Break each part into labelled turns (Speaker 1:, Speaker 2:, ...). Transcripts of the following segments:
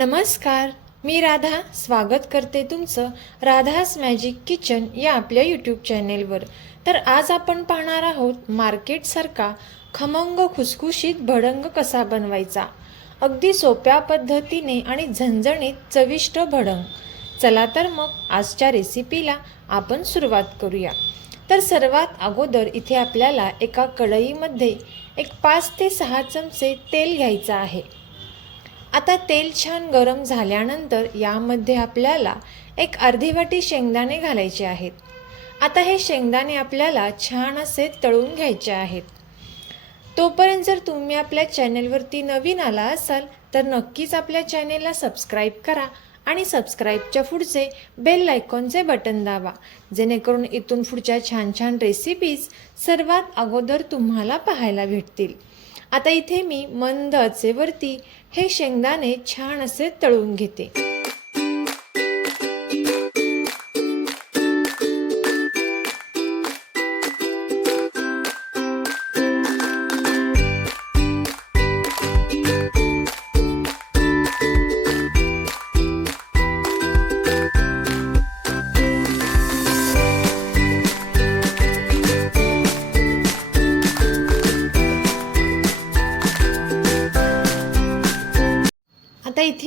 Speaker 1: नमस्कार मी राधा. स्वागत करते तुमचं राधास मॅजिक किचन या आपल्या यूट्यूब चॅनेलवर तर आज आपण पाहणार आहोत मार्केटसारखा खमंग खुसखुशीत भडंग कसा बनवायचा? अगदी सोप्या पद्धतीने आणि झणझणीत चविष्ट भडंग. चला तर मग आजच्या रेसिपीला आपण सुरुवात करूया. तर सर्वात अगोदर इथे आपल्याला एका कढईमध्ये एक पाच ते सहा चमचे तेल घ्यायचं आहे. आता तेल छान गरम झाल्यानंतर यामध्ये आपल्याला एक अर्धी वाटी शेंगदाणे घालायचे आहेत. आता हे शेंगदाणे आपल्याला छान असे तळून घ्यायचे आहेत. तोपर्यंत जर तुम्ही आपल्या चॅनेलवरती नवीन आला असाल तर नक्कीच आपल्या चॅनेलला सबस्क्राईब करा आणि सबस्क्राईबच्या पुढचे बेल आयकॉनचे बटन दाबा जेणेकरून इथून पुढच्या छान छान रेसिपीज सर्वात अगोदर तुम्हाला पाहायला भेटतील. आता इथे मी मंद आचेवरती हे शेंगदाणे छान असे तळून घेते.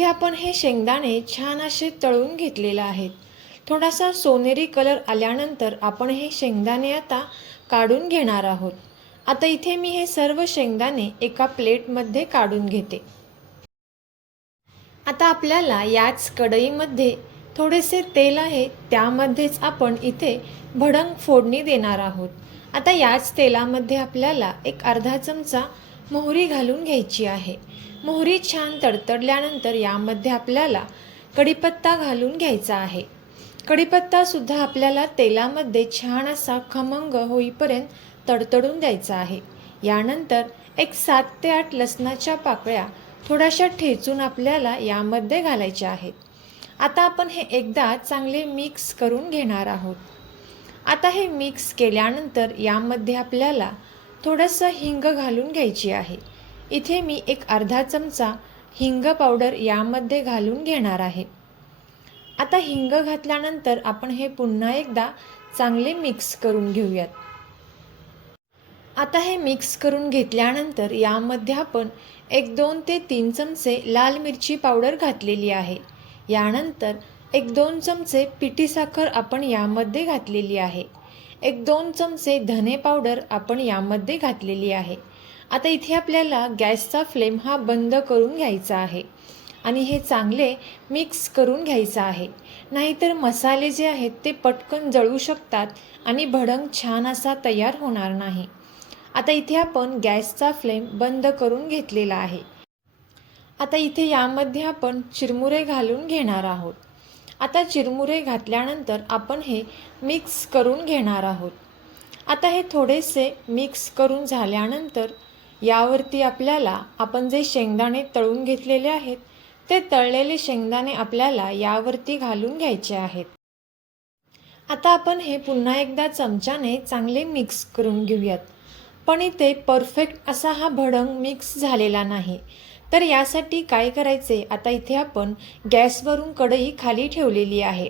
Speaker 1: इथे आपण हे शेंगदाणे छान असे तळून घेतलेले आहेत. थोडासा सोनेरी कलर आल्यानंतर आपण हे शेंगदाणे आता काढून घेणार आहोत. आता इथे मी हे सर्व शेंगदाणे एका प्लेटमध्ये काढून घेते. आता आपल्याला याच कढईमध्ये थोडेसे तेल आहे त्यामध्येच आपण इथे भडंग फोडणी देणार आहोत. आता याच तेलामध्ये आपल्याला एक अर्धा चमचा मोहरी घालून घ्यायची आहे. मोहरी छान तडतडल्यानंतर यामध्ये आपल्याला कढीपत्ता घालून घ्यायचा आहे. कढीपत्तासुद्धा आपल्याला तेलामध्ये छान असा खमंग होईपर्यंत तडतडून द्यायचा आहे. यानंतर एक सात ते आठ लसणाच्या पाकळ्या थोड्याशा ठेचून आपल्याला यामध्ये घालायच्या आहेत. आता आपण हे एकदा चांगले मिक्स करून घेणार आहोत. आता हे मिक्स केल्यानंतर यामध्ये आपल्याला थोडंसं हिंग घालून घ्यायची आहे. इथे मी एक अर्धा चमचा हिंग पावडर यामध्ये घालून घेणार आहे. आता हिंग घातल्यानंतर आपण हे पुन्हा एकदा चांगले मिक्स करून घेऊयात. आता हे मिक्स करून घेतल्यानंतर यामध्ये आपण एक दोन ते तीन चमचे लाल मिरची पावडर घातलेली आहे. यानंतर एक दोन चमचे पिठी साखर आपण यामध्ये घातलेली आहे. एक दोन चमचे धने पावडर आपण यामध्ये घातलेली आहे. आता इथे आपल्याला गॅसचा फ्लेम हा बंद करून घ्यायचा आहे आणि हे चांगले मिक्स करून घ्यायचं आहे. नाहीतर मसाले जे आहेत ते पटकन जळू शकतात आणि भडंग छान असा तयार होणार नाही. आता इथे आपण गॅसचा फ्लेम बंद करून घेतलेला आहे. आता इथे यामध्ये आपण चिरमुरे घालून घेणार आहोत. आता चिरमुरे घातल्यानंतर आपण हे मिक्स करून घेणार आहोत. आता हे थोडेसे मिक्स करून झाल्यानंतर यावरती आपल्याला आपण जे शेंगदाणे तळून घेतलेले आहेत ते तळलेले शेंगदाणे आपल्याला यावरती घालून घ्यायचे आहेत. आता आपण हे पुन्हा एकदा चमच्याने चांगले मिक्स करून घेऊयात. पण इथे परफेक्ट असा हा भडंग मिक्स झालेला नाही. तर यासाठी काय करायचे? आता इथे आपण गॅसवरून कढई खाली ठेवलेली आहे.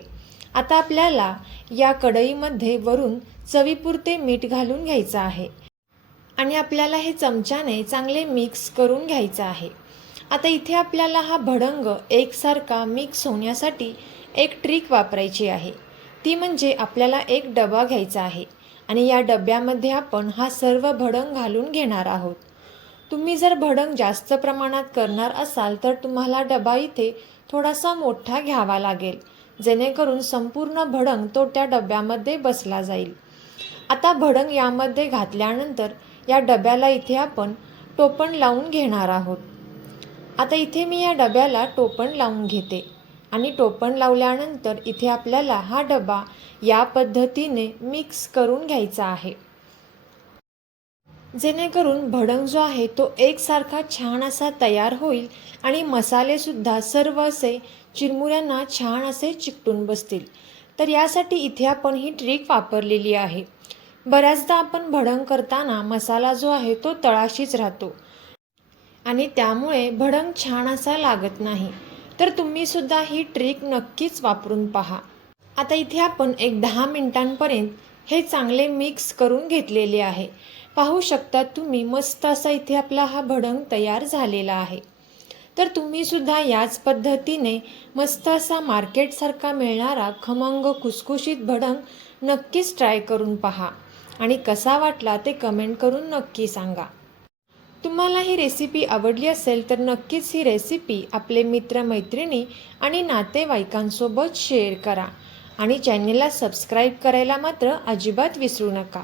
Speaker 1: आता आपल्याला या कढईमध्ये वरून चवीपुरते मीठ घालून घ्यायचं आहे. आणि आपल्याला हे चमच्याने चांगले मिक्स करून घ्यायचं आहे. आता इथे आपल्याला हा भडंग एकसारखा मिक्स होण्यासाठी एक ट्रिक वापरायची आहे. ती म्हणजे आपल्याला एक डबा घ्यायचा आहे. आणि या डब्यामध्ये आपण हा सर्व भडंग घालून घेणार आहोत. तुम्ही जर भडंग जास्त प्रमाणात करणार असाल तर तुम्हाला डबा इथे थोडासा मोठा घ्यावा लागेल. जेणेकरून संपूर्ण भडंग तो त्या डब्यामध्ये बसला जाईल. आता भडंग यामध्ये घातल्यानंतर या डब्याला इथे आपण टोपण लावून घेणार आहोत. आता इथे मी या डब्याला टोपण लावून घेते आणि टोपण लावल्यानंतर इथे आपल्याला हा डबा या पद्धतीने मिक्स करून घ्यायचा आहे. जेणेकरून भडंग जो आहे तो एकसारखा छान असा तयार होईल आणि मसालेसुद्धा सर्व असे चिरमुऱ्यांना छान असे चिकटून बसतील. तर यासाठी इथे आपण ही ट्रिक वापरलेली आहे. बऱ्याचदा आपण भडंग करताना मसाला जो आहे तो तळाशीच राहतो. आणि त्यामुळे भडंग छान असा लागत नाही. तर तुम्हीसुद्धा ही ट्रिक नक्कीच वापरून पहा. आता इथे आपण एक दहा मिनिटांपर्यंत हे चांगले मिक्स करून घेतलेले आहे. पाहू शकता तुम्ही मस्त असा इथे आपला हा भडंग तयार झालेला आहे. तर तुम्हीसुद्धा याच पद्धतीने मस्त असा मार्केटसारखा मिळणारा खमंग खुसखुशीत भडंग नक्कीच ट्राय करून पहा. आणि कसा वाटला ते कमेंट करून नक्की सांगा. तुम्हाला ही रेसिपी आवडली असेल तर नक्कीच ही रेसिपी आपले मित्रमैत्रिणी आणि नातेवाईकांसोबत शेअर करा. आणि चॅनलला सबस्क्राईब करायला मात्र अजिबात विसरू नका.